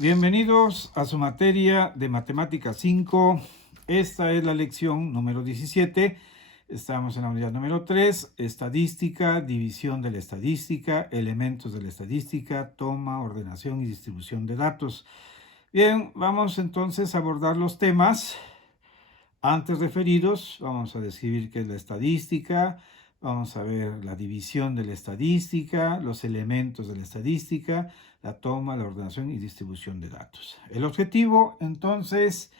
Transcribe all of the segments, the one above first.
Bienvenidos a su materia de Matemática 5. Esta es la lección número 17. Estamos en la unidad número 3, estadística, división de la estadística, elementos de la estadística, toma, ordenación y distribución de datos. Bien, vamos entonces a abordar los temas antes referidos. Vamos a describir qué es la estadística, vamos a ver la división de la estadística, los elementos de la estadística, la toma, la ordenación y distribución de datos. El objetivo, entonces,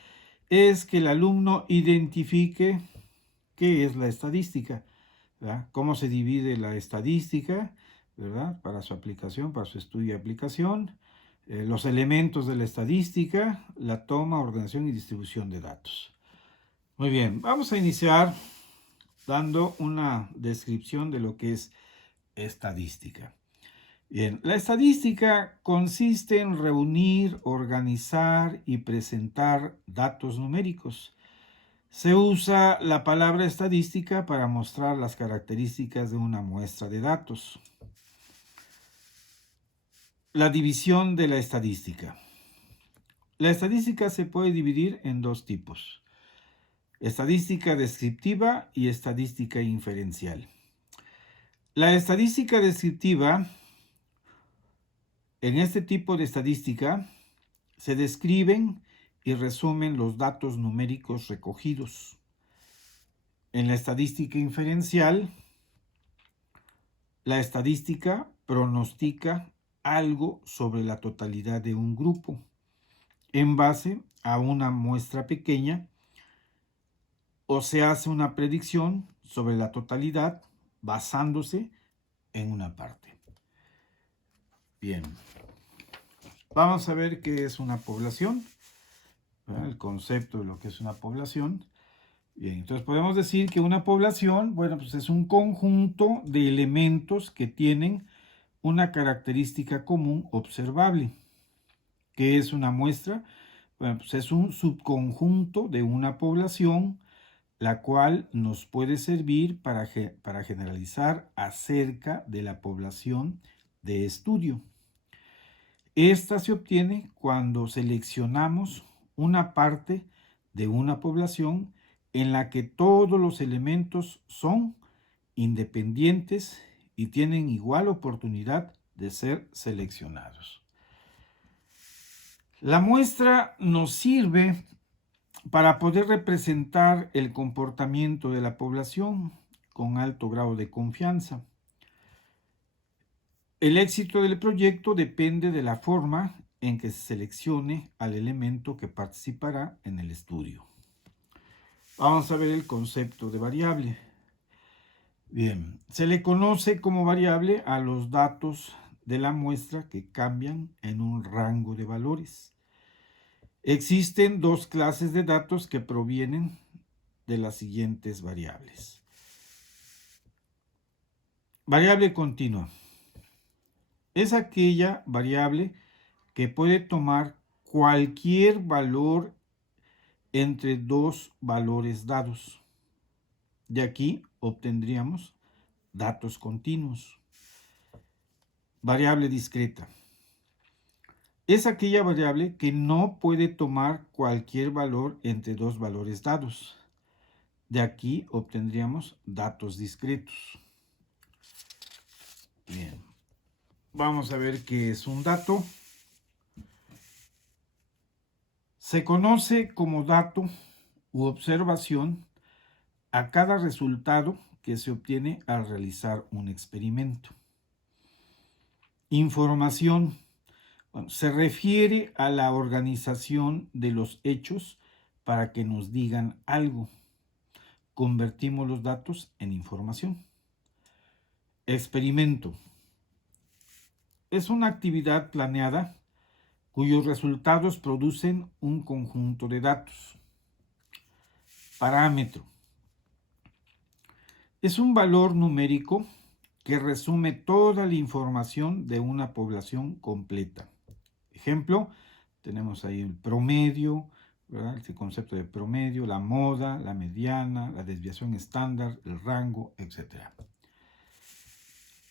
es que el alumno identifique qué es la estadística, ¿verdad? Cómo se divide la estadística, ¿verdad? Para su aplicación, para su estudio y aplicación, los elementos de la estadística, la toma, ordenación y distribución de datos. Muy bien, vamos a iniciar dando una descripción de lo que es estadística. Bien, la estadística consiste en reunir, organizar y presentar datos numéricos. Se usa la palabra estadística para mostrar las características de una muestra de datos. La división de la estadística. La estadística se puede dividir en dos tipos: estadística descriptiva y estadística inferencial. La estadística descriptiva, en este tipo de estadística, se describen y resumen los datos numéricos recogidos. En la estadística inferencial, la estadística pronostica algo sobre la totalidad de un grupo en base a una muestra pequeña, o se hace una predicción sobre la totalidad basándose en una parte. Bien, vamos a ver qué es una población, ¿verdad? El concepto de lo que es una población. Bien, entonces podemos decir que una población, bueno, pues es un conjunto de elementos que tienen una característica común observable. ¿Qué es una muestra? Bueno, pues es un subconjunto de una población, la cual nos puede servir para generalizar acerca de la población de estudio. Esta se obtiene cuando seleccionamos una parte de una población en la que todos los elementos son independientes y tienen igual oportunidad de ser seleccionados. La muestra nos sirve para poder representar el comportamiento de la población con alto grado de confianza. El éxito del proyecto depende de la forma en que se seleccione al elemento que participará en el estudio. Vamos a ver el concepto de variable. Bien, se le conoce como variable a los datos de la muestra que cambian en un rango de valores. Existen dos clases de datos que provienen de las siguientes variables. Variable continua. Es aquella variable que puede tomar cualquier valor entre dos valores dados. De aquí obtendríamos datos continuos. Variable discreta. Es aquella variable que no puede tomar cualquier valor entre dos valores dados. De aquí obtendríamos datos discretos. Bien. Vamos a ver qué es un dato. Se conoce como dato u observación a cada resultado que se obtiene al realizar un experimento. Información. Bueno, se refiere a la organización de los hechos para que nos digan algo. Convertimos los datos en información. Experimento. Es una actividad planeada cuyos resultados producen un conjunto de datos. Parámetro. Es un valor numérico que resume toda la información de una población completa. Ejemplo, tenemos ahí el promedio, ¿verdad? Este concepto de promedio, la moda, la mediana, la desviación estándar, el rango, etc.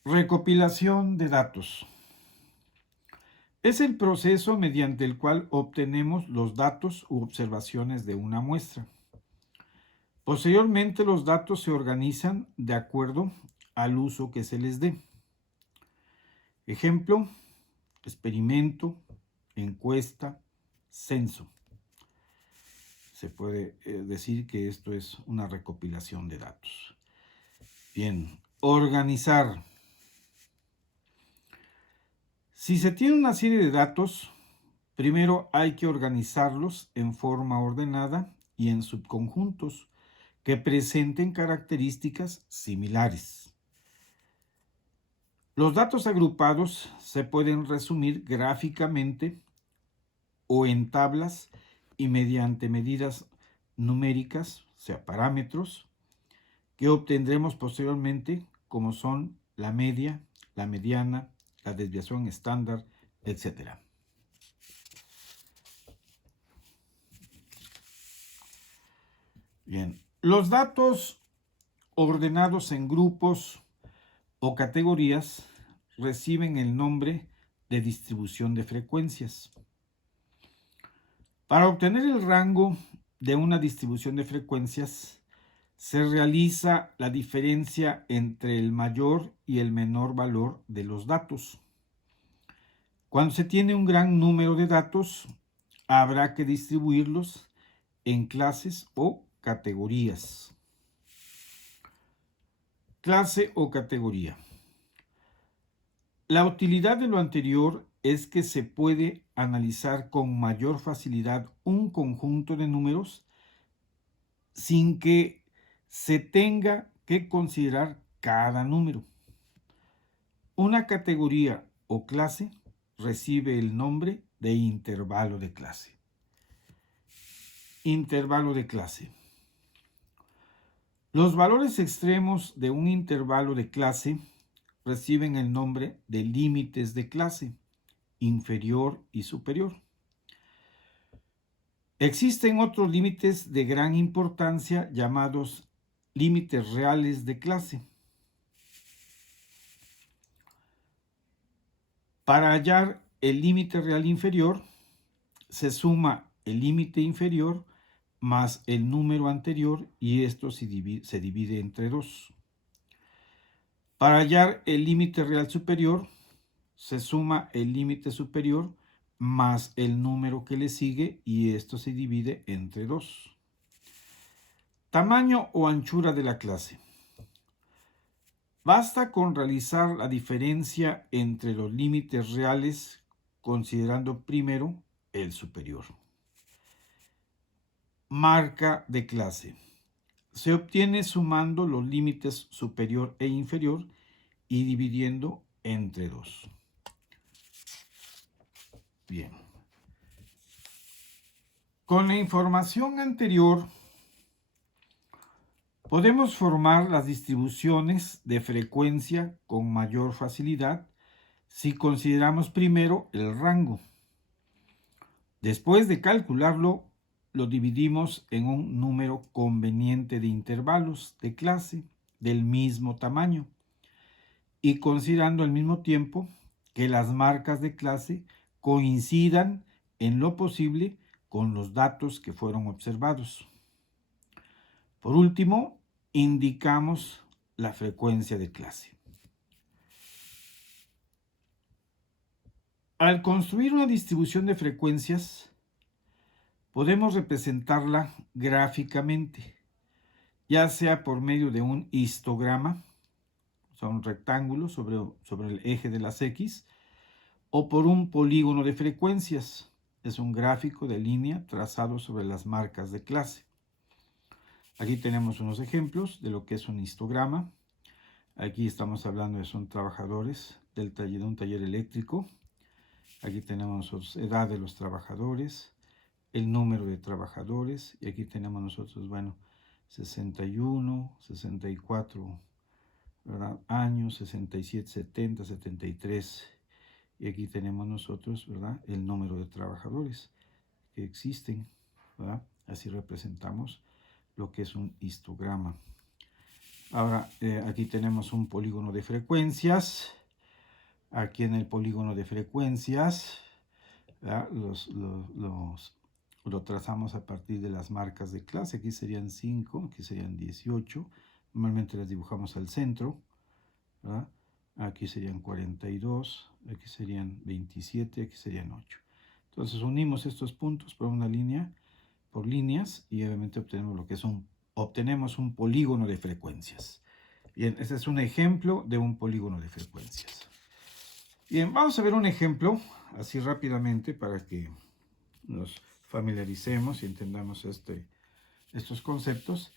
Recopilación de datos. Es el proceso mediante el cual obtenemos los datos u observaciones de una muestra. Posteriormente, los datos se organizan de acuerdo al uso que se les dé. Ejemplo, experimento, encuesta, censo. Se puede decir que esto es una recopilación de datos. Bien, organizar. Si se tiene una serie de datos, primero hay que organizarlos en forma ordenada y en subconjuntos que presenten características similares. Los datos agrupados se pueden resumir gráficamente o en tablas y mediante medidas numéricas, o sea, parámetros, que obtendremos posteriormente, como son la media, la mediana, la desviación estándar, etc. Bien, los datos ordenados en grupos o categorías reciben el nombre de distribución de frecuencias. Para obtener el rango de una distribución de frecuencias, se realiza la diferencia entre el mayor y el menor valor de los datos. Cuando se tiene un gran número de datos, habrá que distribuirlos en clases o categorías. Clase o categoría. La utilidad de lo anterior es que se puede analizar con mayor facilidad un conjunto de números sin que se tenga que considerar cada número. Una categoría o clase recibe el nombre de intervalo de clase. Intervalo de clase. Los valores extremos de un intervalo de clase reciben el nombre de límites de clase, inferior y superior. Existen otros límites de gran importancia llamados límites reales de clase. Para hallar el límite real inferior, se suma el límite inferior más el número anterior y esto se divide entre 2. Para hallar el límite real superior, se suma el límite superior más el número que le sigue y esto se divide entre 2. Tamaño o anchura de la clase. Basta con realizar la diferencia entre los límites reales considerando primero el superior. Marca de clase. Se obtiene sumando los límites superior e inferior y dividiendo entre 2. Bien. Con la información anterior, podemos formar las distribuciones de frecuencia con mayor facilidad si consideramos primero el rango. Después de calcularlo, lo dividimos en un número conveniente de intervalos de clase del mismo tamaño y considerando al mismo tiempo que las marcas de clase coincidan en lo posible con los datos que fueron observados. Por último, indicamos la frecuencia de clase. Al construir una distribución de frecuencias, podemos representarla gráficamente, ya sea por medio de un histograma, o sea, un rectángulo sobre el eje de las X, o por un polígono de frecuencias. Es un gráfico de línea trazado sobre las marcas de clase. Aquí tenemos unos ejemplos de lo que es un histograma. Aquí estamos hablando de son trabajadores de un taller eléctrico. Aquí tenemos nosotros edad de los trabajadores, el número de trabajadores. Y aquí tenemos nosotros, bueno, 61, 64, ¿verdad? Años, 67, 70, 73. Y aquí tenemos nosotros, ¿verdad? El número de trabajadores que existen, ¿verdad? Así representamos lo que es un histograma. Ahora, aquí tenemos un polígono de frecuencias. Aquí en el polígono de frecuencias, ¿verdad? Lo trazamos a partir de las marcas de clase. Aquí serían 5, aquí serían 18. Normalmente las dibujamos al centro, ¿verdad? Aquí serían 42, aquí serían 27, aquí serían 8. Entonces unimos estos puntos por una línea, por líneas, y obviamente obtenemos lo que es obtenemos un polígono de frecuencias. Bien, este es un ejemplo de un polígono de frecuencias. Bien, vamos a ver un ejemplo, así rápidamente, para que nos familiaricemos y entendamos estos conceptos.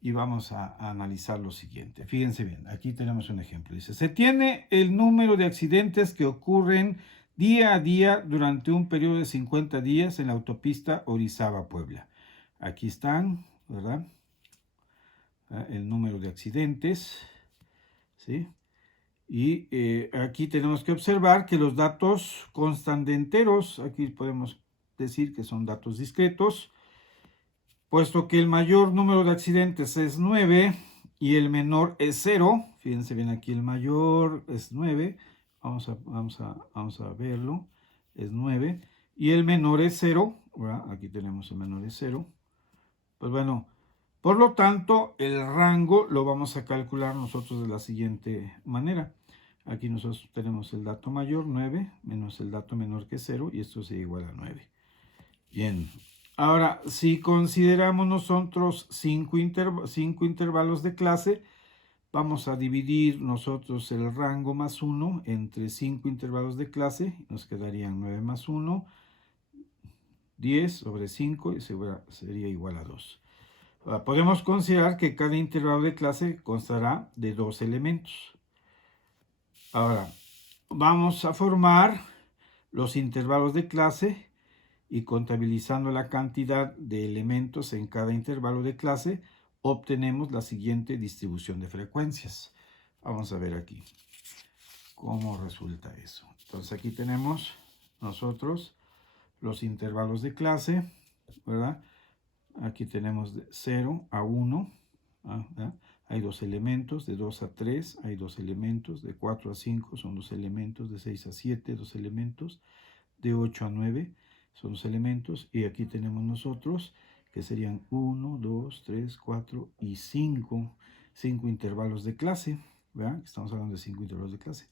Y vamos a analizar lo siguiente. Fíjense bien, aquí tenemos un ejemplo. Dice, se tiene el número de accidentes que ocurren día a día durante un periodo de 50 días en la autopista Orizaba-Puebla. Aquí están, ¿verdad? El número de accidentes, ¿sí? Y aquí tenemos que observar que los datos constan de enteros. Aquí podemos decir que son datos discretos. Puesto que el mayor número de accidentes es 9 y el menor es 0, fíjense bien aquí, el mayor es 9, vamos a verlo, es 9, y el menor es 0, ¿verdad? Aquí tenemos el menor es 0, pues bueno, por lo tanto, el rango lo vamos a calcular nosotros de la siguiente manera. Aquí nosotros tenemos el dato mayor, 9, menos el dato menor que 0, y esto sería igual a 9. Bien. Ahora, si consideramos nosotros 5 intervalos de clase, vamos a dividir nosotros el rango más 1 entre 5 intervalos de clase. Nos quedarían 9 más 1, 10 sobre 5 y sería igual a 2. Ahora, podemos considerar que cada intervalo de clase constará de 2 elementos. Ahora, vamos a formar los intervalos de clase y contabilizando la cantidad de elementos en cada intervalo de clase, obtenemos la siguiente distribución de frecuencias. Vamos a ver aquí cómo resulta eso. Entonces aquí tenemos nosotros los intervalos de clase, ¿verdad? Aquí tenemos de 0 a 1, ¿verdad? Hay 2 elementos, de 2 a 3 hay 2 elementos, de 4 a 5 son 2 elementos, de 6 a 7 2 elementos, de 8 a 9 son los elementos, y aquí tenemos nosotros que serían 1, 2, 3, 4 y 5 intervalos de clase, ¿verdad? Estamos hablando de 5 intervalos de clase.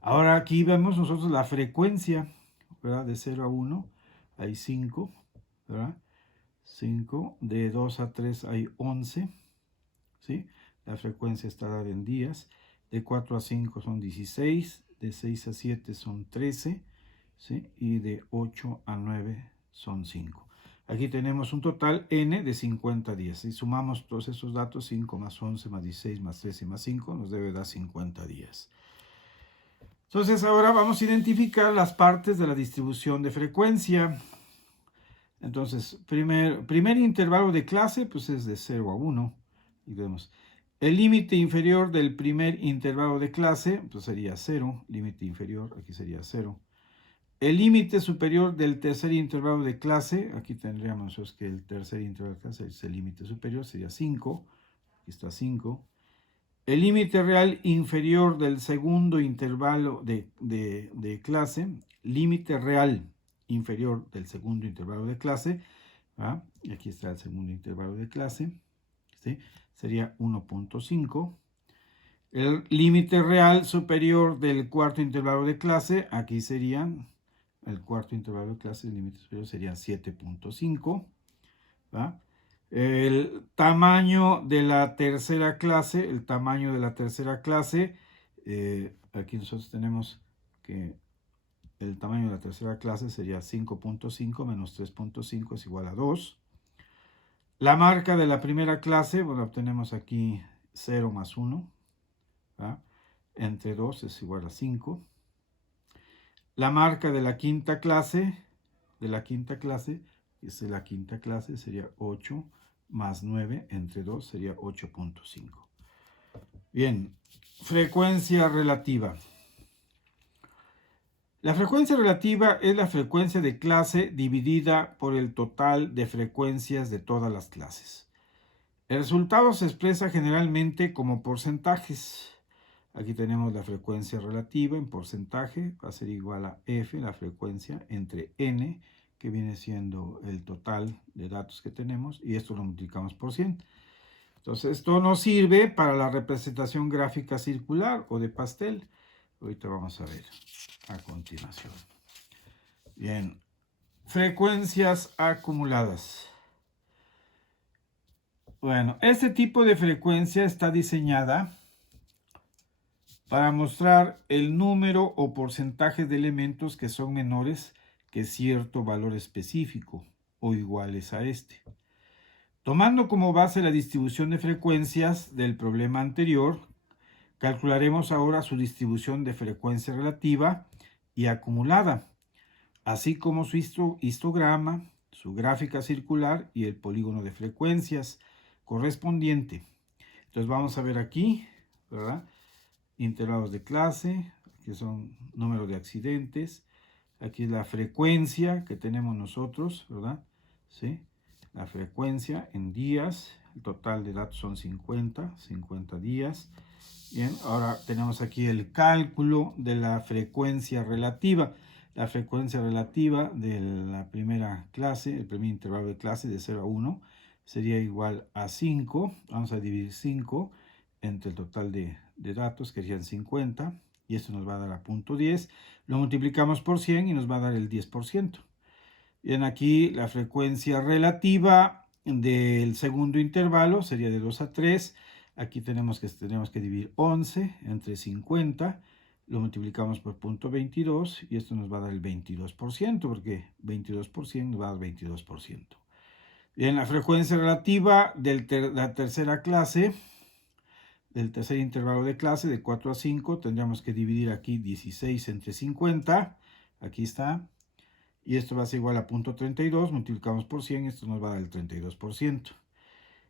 Ahora aquí vemos nosotros la frecuencia, ¿verdad? De 0 a 1 hay 5, ¿verdad? 5, de 2 a 3 hay 11, ¿sí? La frecuencia está dada en días, de 4 a 5 son 16, de 6 a 7 son 13, ¿sí? Y de 8 a 9 son 5. Aquí tenemos un total n de 50 días. Si sumamos todos esos datos, 5 más 11 más 16 más 13 más 5, nos debe dar 50 días. Entonces ahora vamos a identificar las partes de la distribución de frecuencia. Entonces, primer intervalo de clase, pues es de 0 a 1. Y vemos, el límite inferior del primer intervalo de clase, pues sería 0. Límite inferior, aquí sería 0. El límite superior del tercer intervalo de clase, aquí tendríamos que el tercer intervalo de clase es el límite superior, sería 5. Aquí está 5. El límite real inferior del segundo intervalo de clase, límite real inferior del segundo intervalo de clase, ¿verdad? Y aquí está el segundo intervalo de clase, ¿sí? Sería 1.5. El límite real superior del cuarto intervalo de clase, aquí serían, el cuarto intervalo de clase, el límite superior sería 7.5, ¿verdad? El tamaño de la tercera clase, aquí nosotros tenemos que el tamaño de la tercera clase sería 5.5 menos 3.5 es igual a 2. La marca de la primera clase, bueno, obtenemos aquí 0 más 1, ¿verdad? Entre 2 es igual a 5. La marca de la quinta clase, sería 8 más 9 entre 2 sería 8.5. Bien, frecuencia relativa. La frecuencia relativa es la frecuencia de clase dividida por el total de frecuencias de todas las clases. El resultado se expresa generalmente como porcentajes. Aquí tenemos la frecuencia relativa en porcentaje, va a ser igual a F, la frecuencia, entre N, que viene siendo el total de datos que tenemos, y esto lo multiplicamos por 100. Entonces, esto nos sirve para la representación gráfica circular o de pastel. Ahorita vamos a ver a continuación. Bien, frecuencias acumuladas. Bueno, este tipo de frecuencia está diseñada para mostrar el número o porcentaje de elementos que son menores que cierto valor específico o iguales a este. Tomando como base la distribución de frecuencias del problema anterior, calcularemos ahora su distribución de frecuencia relativa y acumulada, así como su histograma, su gráfica circular y el polígono de frecuencias correspondiente. Entonces vamos a ver aquí, ¿verdad? Intervalos de clase, que son número de accidentes. Aquí es la frecuencia que tenemos nosotros, ¿verdad? ¿Sí? La frecuencia en días, el total de datos son 50 días. Bien, ahora tenemos aquí el cálculo de la frecuencia relativa. La frecuencia relativa de la primera clase, el primer intervalo de clase de 0 a 1, sería igual a 5. Vamos a dividir 5 entre el total de datos, que serían 50, y esto nos va a dar a 0.10. Lo multiplicamos por 100 y nos va a dar el 10%. Bien, aquí la frecuencia relativa del segundo intervalo sería de 2 a 3. Aquí tenemos que dividir 11 entre 50. Lo multiplicamos por 0.22 y esto nos va a dar el 22%, porque 22% nos va a dar 22%. Bien, la frecuencia relativa de la tercera clase, del tercer intervalo de clase, de 4 a 5, tendríamos que dividir aquí 16 entre 50. Aquí está. Y esto va a ser igual a 0.32, multiplicamos por 100, esto nos va a dar el 32%.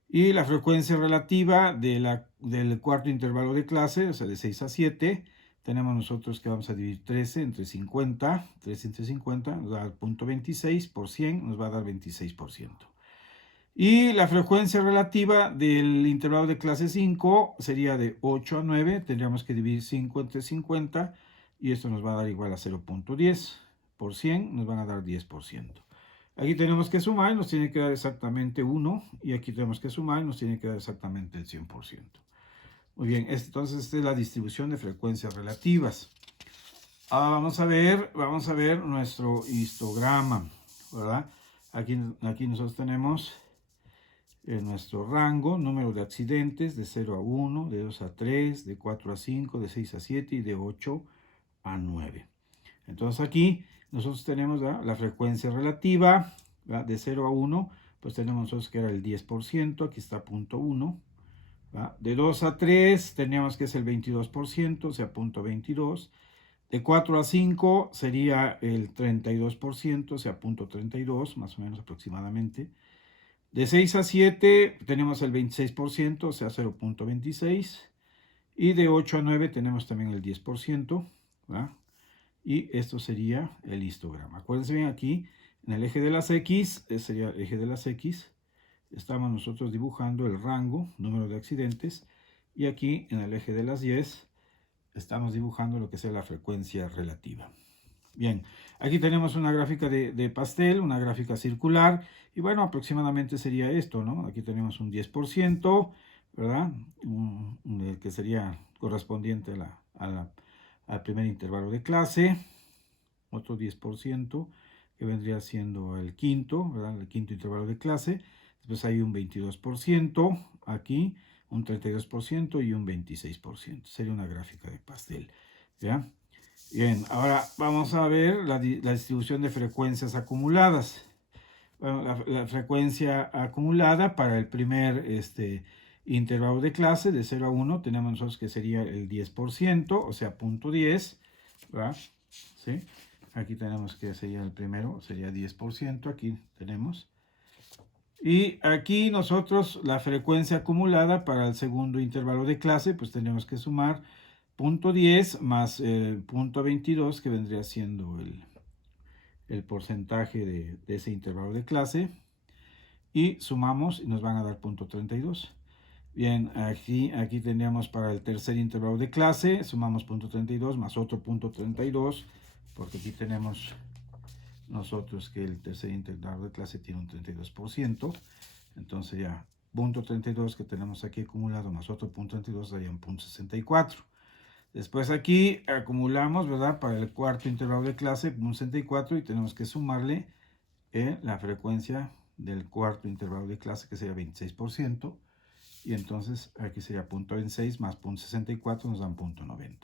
Y la frecuencia relativa del cuarto intervalo de clase, o sea, de 6 a 7, tenemos nosotros que vamos a dividir 13 entre 50, 13 entre 50 nos da 0.26, por 100 nos va a dar 26%. Y la frecuencia relativa del intervalo de clase 5 sería de 8 a 9, tendríamos que dividir 5 entre 50 y esto nos va a dar igual a 0.10. Por 100 nos van a dar 10%. Aquí tenemos que sumar y nos tiene que dar exactamente 1. Y aquí tenemos que sumar y nos tiene que dar exactamente el 100%. Muy bien, entonces esta es la distribución de frecuencias relativas. Ahora vamos a ver nuestro histograma, ¿verdad? Aquí nosotros tenemos nuestro rango, número de accidentes de 0 a 1, de 2 a 3, de 4 a 5, de 6 a 7 y de 8 a 9. Entonces aquí nosotros tenemos la frecuencia relativa, ¿verdad? De 0 a 1, pues tenemos nosotros que era el 10%, aquí está 0.1. De 2 a 3 teníamos que es el 22%, o sea, 0.22. De 4 a 5 sería el 32%, o sea, 0.32, más o menos aproximadamente. De 6 a 7 tenemos el 26%, o sea, 0.26. Y de 8 a 9 tenemos también el 10%, ¿verdad? Y esto sería el histograma. Acuérdense bien, aquí en el eje de las X, sería el eje de las X, estamos nosotros dibujando el rango, número de accidentes, y aquí en el eje de las Y estamos dibujando lo que sea la frecuencia relativa. Bien, aquí tenemos una gráfica de pastel, una gráfica circular, y bueno, aproximadamente sería esto, ¿no? Aquí tenemos un 10%, ¿verdad? Que sería correspondiente al primer intervalo de clase, otro 10%, que vendría siendo el quinto, ¿verdad? El quinto intervalo de clase. Después hay un 22% aquí, un 32% y un 26%. Sería una gráfica de pastel, ¿ya? Bien, ahora vamos a ver la distribución de frecuencias acumuladas. Bueno, la frecuencia acumulada para el primer intervalo de clase de 0 a 1 tenemos nosotros que sería el 10%, o sea, 0.10, ¿verdad? ¿Sí? Aquí tenemos que sería el primero, sería 10%, aquí tenemos. Y aquí nosotros la frecuencia acumulada para el segundo intervalo de clase, pues tenemos que sumar 0.10 más 0.22, que vendría siendo el porcentaje de ese intervalo de clase. Y sumamos y nos van a dar 0.32. Bien, aquí tendríamos para el tercer intervalo de clase, sumamos 0.32 más otro 0.32, porque aquí tenemos nosotros que el tercer intervalo de clase tiene un 32%, entonces ya 0.32 que tenemos aquí acumulado más otro 0.32 daría un 0.64. Después aquí acumulamos, ¿verdad? Para el cuarto intervalo de clase, 0.64, y tenemos que sumarle la frecuencia del cuarto intervalo de clase, que sería 26%, y entonces aquí sería 0.26 más 0.64 nos dan 0.90.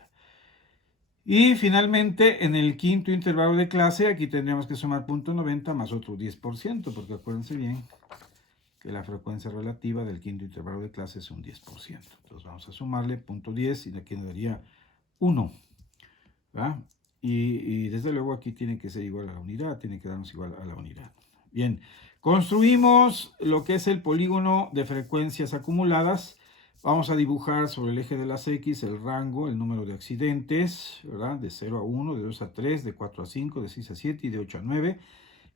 Y finalmente, en el quinto intervalo de clase, aquí tendríamos que sumar 0.90 más otro 10%, porque acuérdense bien que la frecuencia relativa del quinto intervalo de clase es un 10%. Entonces vamos a sumarle 0.10 y aquí nos daría 1. ¿verdad? Y desde luego aquí tiene que ser igual a la unidad, tiene que darnos igual a la unidad. Bien, construimos lo que es el polígono de frecuencias acumuladas. Vamos a dibujar sobre el eje de las X el rango, el número de accidentes, ¿verdad? De 0 a 1, de 2 a 3, de 4 a 5, de 6 a 7 y de 8 a 9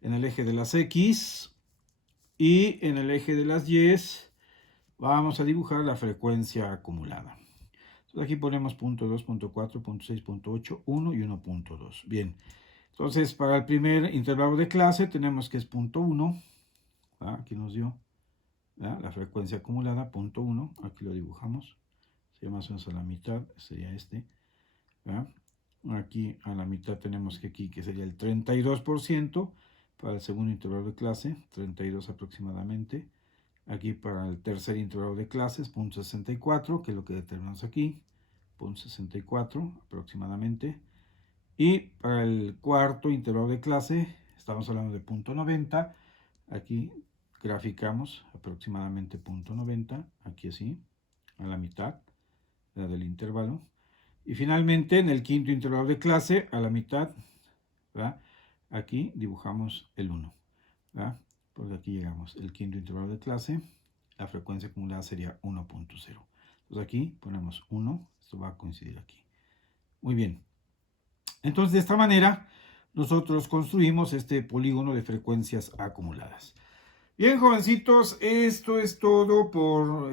en el eje de las X. Y en el eje de las Y vamos a dibujar la frecuencia acumulada. Entonces aquí ponemos 0.2, 0.4, 0.6, 0.8, 1 y 1.2. Bien, entonces para el primer intervalo de clase tenemos que es 0.1. Aquí nos dio la frecuencia acumulada, 0.1. Aquí lo dibujamos. Sería más o menos a la mitad, sería este. ¿verdad? Aquí a la mitad tenemos que aquí, que sería el 32% para el segundo intervalo de clase, 32 aproximadamente. Aquí para el tercer intervalo de clases, 0.64, que es lo que determinamos aquí, 0.64 aproximadamente. Y para el cuarto intervalo de clase, estamos hablando de 0.90. Aquí graficamos aproximadamente 0.90, aquí así, a la mitad del intervalo. Y finalmente, en el quinto intervalo de clase, a la mitad, ¿verdad? Aquí dibujamos el 1. ¿verdad? Porque aquí llegamos, el quinto intervalo de clase, la frecuencia acumulada sería 1.0. Entonces aquí ponemos 1, esto va a coincidir aquí. Muy bien. Entonces de esta manera nosotros construimos este polígono de frecuencias acumuladas. Bien, jovencitos, esto es todo por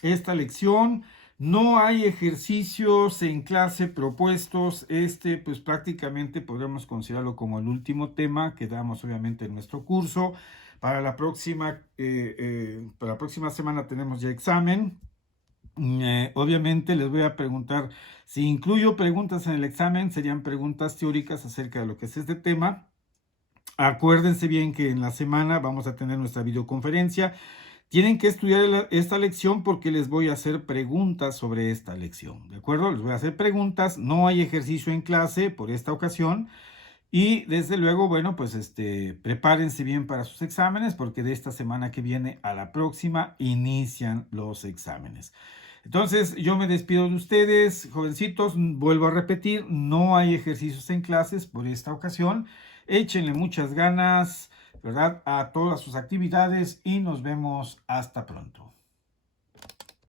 esta lección. No hay ejercicios en clase propuestos. Pues prácticamente podríamos considerarlo como el último tema que damos obviamente en nuestro curso. Para la próxima semana tenemos ya examen. Obviamente les voy a preguntar, si incluyo preguntas en el examen, serían preguntas teóricas acerca de lo que es este tema. Acuérdense bien que en la semana vamos a tener nuestra videoconferencia. Tienen que estudiar esta lección porque les voy a hacer preguntas sobre esta lección, ¿de acuerdo? Les voy a hacer preguntas, no hay ejercicio en clase por esta ocasión. Y desde luego, bueno, pues prepárense bien para sus exámenes porque de esta semana que viene a la próxima inician los exámenes. Entonces, yo me despido de ustedes, jovencitos, vuelvo a repetir, no hay ejercicios en clases por esta ocasión. Échenle muchas ganas, ¿verdad? A todas sus actividades y nos vemos hasta pronto.